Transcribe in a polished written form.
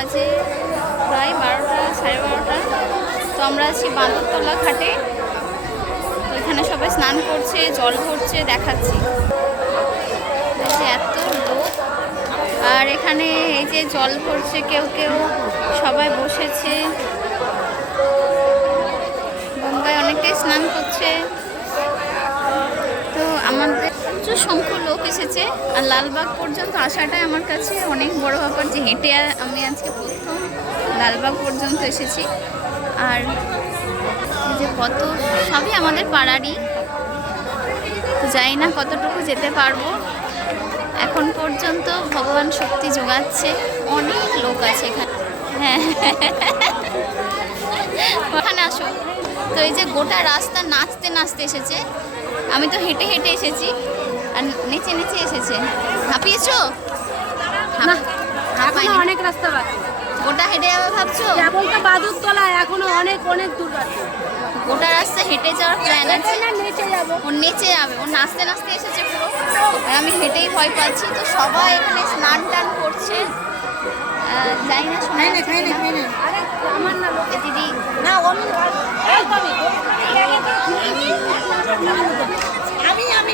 বাজে প্রায় 12টা, সাড়ে 12টা। তো আমরা আছি বাঁদরতলা ঘাটে। তো এখানে সবাই স্নান করছে, জল ভরছে, দেখাচ্ছি এই যে এত লোক। আর এখানে এই যে জল ভরছে কেউ কেউ, সবাই বসেছে, গঙ্গায় অনেকটাই স্নান করছে। তো আমাদের প্রচুর সংখ্যক লোক এসেছে। আর লালবাগ পর্যন্ত আসাটাই আমার কাছে অনেক বড় ব্যাপার, যে হেঁটে আমি আজকে প্রথম লালবাগ পর্যন্ত এসেছি। আর এই যে কত সবই আমাদের পাড়ারই, তো জানি না কতটুকু যেতে পারবো। এখন পর্যন্ত ভগবান শক্তি যোগাচ্ছে, অনেক লোক আছে এখানে। হ্যাঁ, ওখানে আসো। তো এই যে গোটা রাস্তা নাচতে নাচতে এসেছে, আমি তো হেঁটে হেঁটে এসেছি আর নিচে নিচে এসেছে। হাঁপিয়েছো? না, এখনো অনেক রাস্তা বাকি। গোটা হেঁটে যাবে ভাবছো? কেবল তো বাদুরতলায়, এখনো অনেক অনেক দূর বাকি। গোটা রাস্তা হেঁটে যাওয়ার প্ল্যান আছে। নিচে যাবো। ওর নিচে যাবে, ও নাচতে নাচতে এসেছে পুরো। আর আমি হেঁটেই ভয় পাচ্ছি। তো সবাই এখানে স্নান টান করছে, জানি না শোনা যাচ্ছে কিনা। আরে আমার না লোকে দিদি না আমি